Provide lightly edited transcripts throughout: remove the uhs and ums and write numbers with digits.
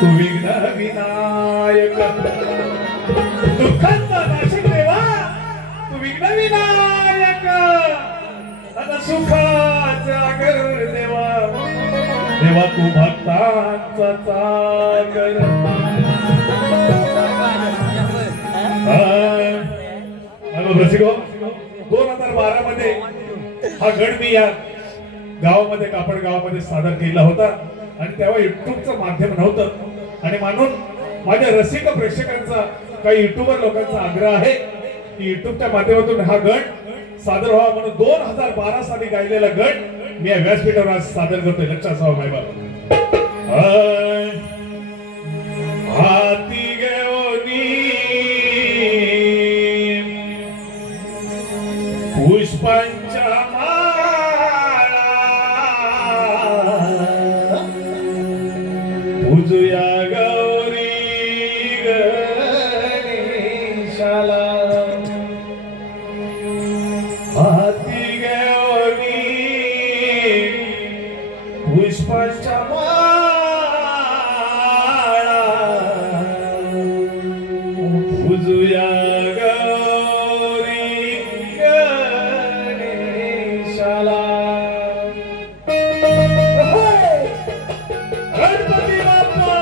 तू विघ्न विनायक दुःखांचा नाशक देवा तू विघ्न विनायक आता सुखाचा कर देवा देवा तू भक्तांचा सागर रसिको 2012 मध्ये हा गण मी या गावामध्ये कापड गावामध्ये सादर केला होता आणि तेव्हा युट्यूबचं माध्यम नव्हतं आणि म्हणून माझ्या रसिक प्रेक्षकांचा काही युट्यूबर लोकांचा आग्रह आहे की युट्यूबच्या माध्यमातून हा गण सादर व्हावा म्हणून 2012 साली गायलेला गण मी या व्यासपीठावर आज सादर करतोय. लक्षात असावं माय बाप. हाती घेऊनी पुष्पांच्या माळा पूजुया गौरी गणेशाला हाती घेऊनी पुष्पांच्या माळा पूजुया गणपती बाप्पा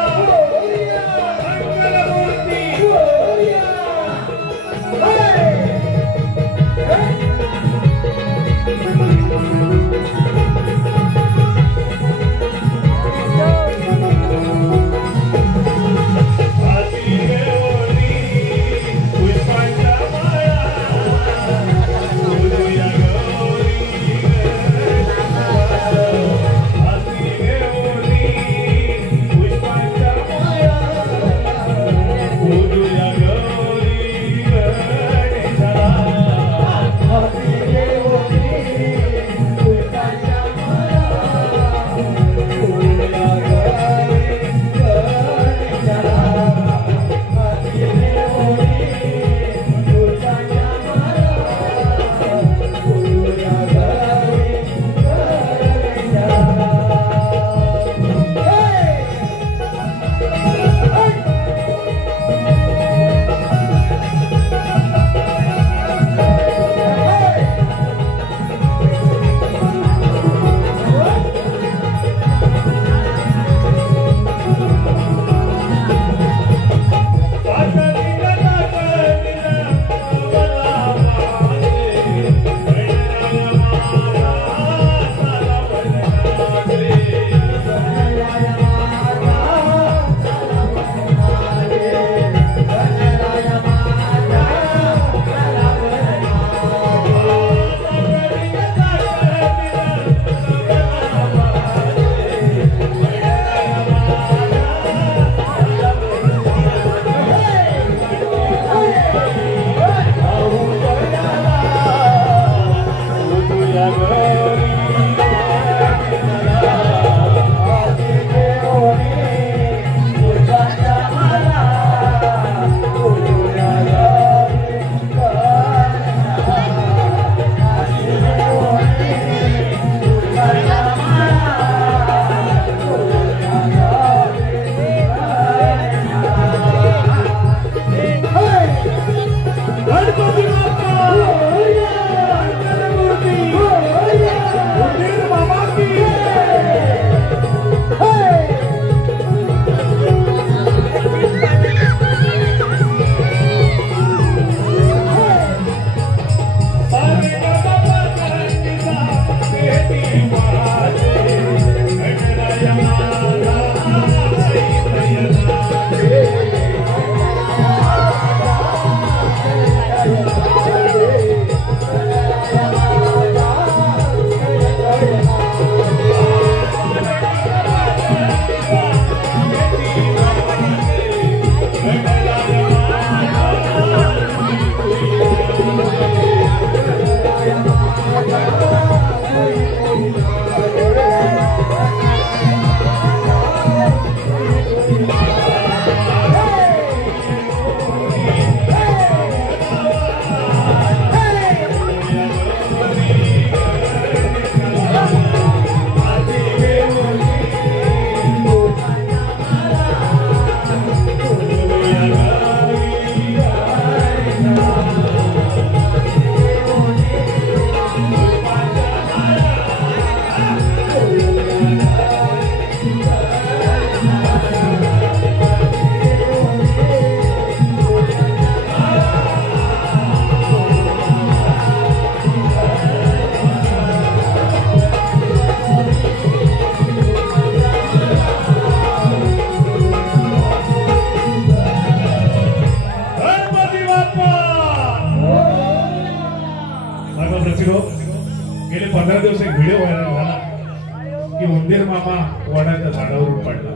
त्या झाडावरून पडला.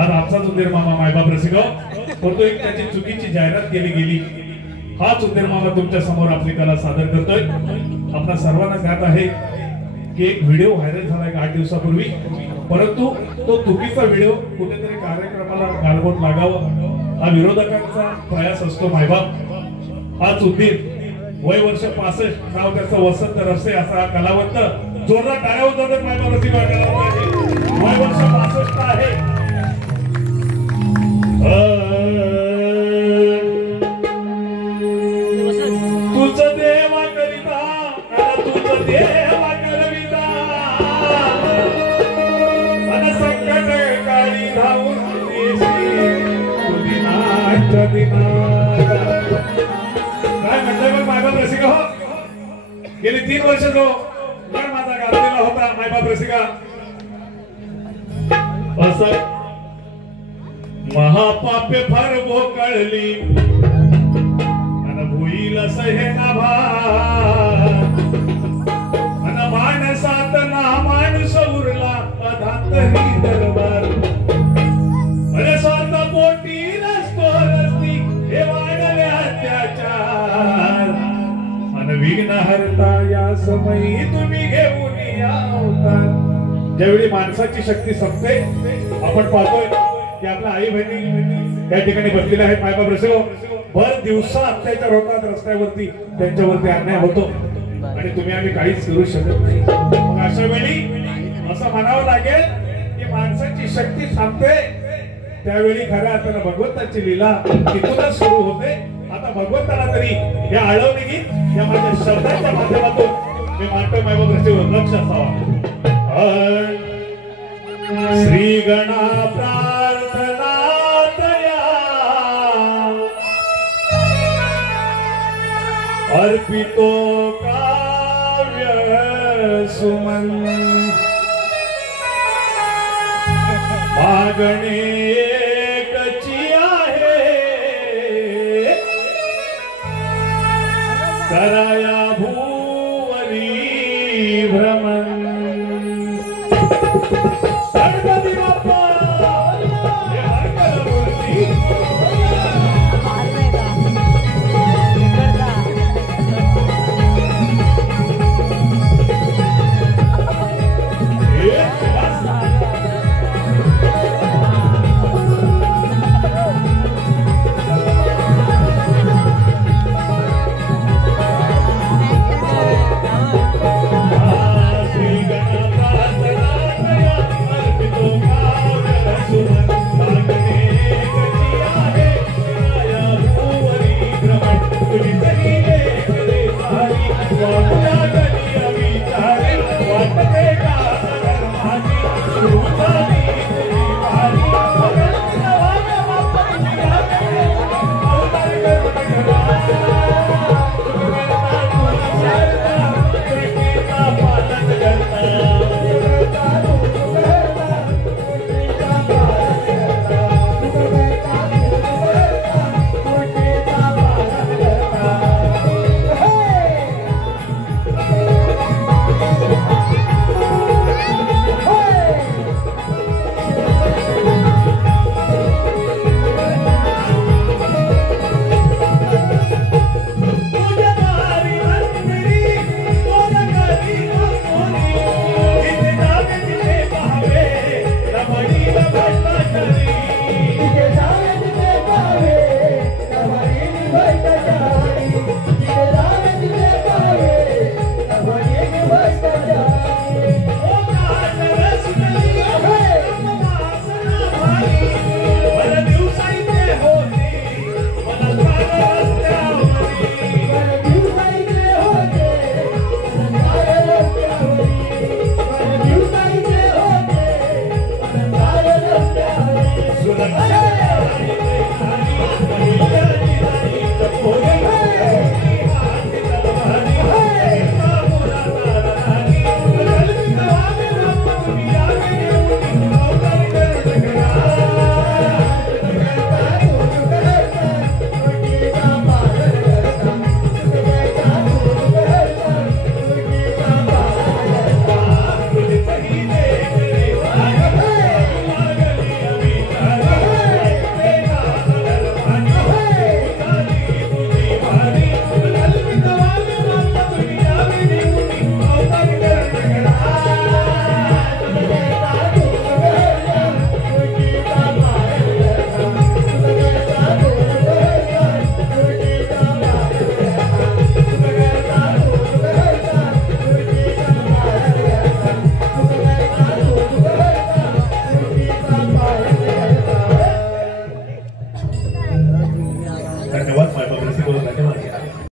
आज आमचाच उंदीर मामा मायबाप रसिगाव, परंतु एक त्याची चुकीची जाहिरात केली गेली. हाच उंदीर मामा तुमच्या समोर आपली कला सादर करतोय. आपल्या सर्वांना ज्ञात आहे की एक व्हिडिओ व्हायरल झाला 8 दिवसापूर्वी, परंतु तो चुकीचा व्हिडिओ कुठेतरी कार्यक्रमाला गालबोट लागावं हा विरोधकांचा प्रयास असतो. मायबाप हाच उंदीर, वय वर्ष 65, नाव त्याचं वसंत रसे असा कलावंत. जोरदार टाळ्या होतात मायबाप रसिक. वय वर्ष 65 आहे. तुझं देवा करिता, तुझं देवा करविता, आणि संकट काळी धावून देशी दिनाच्या दिना. काय म्हणतोय मग मायबाप रसिका हो? गेली 3 वर्ष जो गण माझा गाजलेला होता मायबाप रसिका, असं महापापे फार भोकळली अन भोईला सहेना भार, अन माणसात ना माणूस उरला अधात ही दरबार. अरे स्वार्थ पोटी नसतो रस्ती हे वाढले अत्याचार, अन विघ्न हरता या समयी तुम्ही घेऊन या अवतार. ज्यावेळी माणसाची शक्ती संपते, आपण पाहतोय की आपल्या आई बहिणी त्या ठिकाणी बसलेल्या आहेत. मायबाप रसिको, भर दिवसा अत्याचार होतात रस्त्यावरती, त्यांच्यावरती अन्याय होतो आणि तुम्ही आम्ही काहीच करू शकत नाही. मग अशा वेळी असं म्हणावं लागेल की माणसाची शक्ती थांबते, त्यावेळी खऱ्या अर्थानं भगवंताची लीला तिथूनच सुरू होते. आता भगवंताला तरी या आळवणी गीत या माझ्या शब्दांच्या माध्यमातून मी मानतोय मायबाप रसिको, लक्ष असावा. श्री गणा प्रार्थना दया अर्पितो काव्य सुमन, मागणे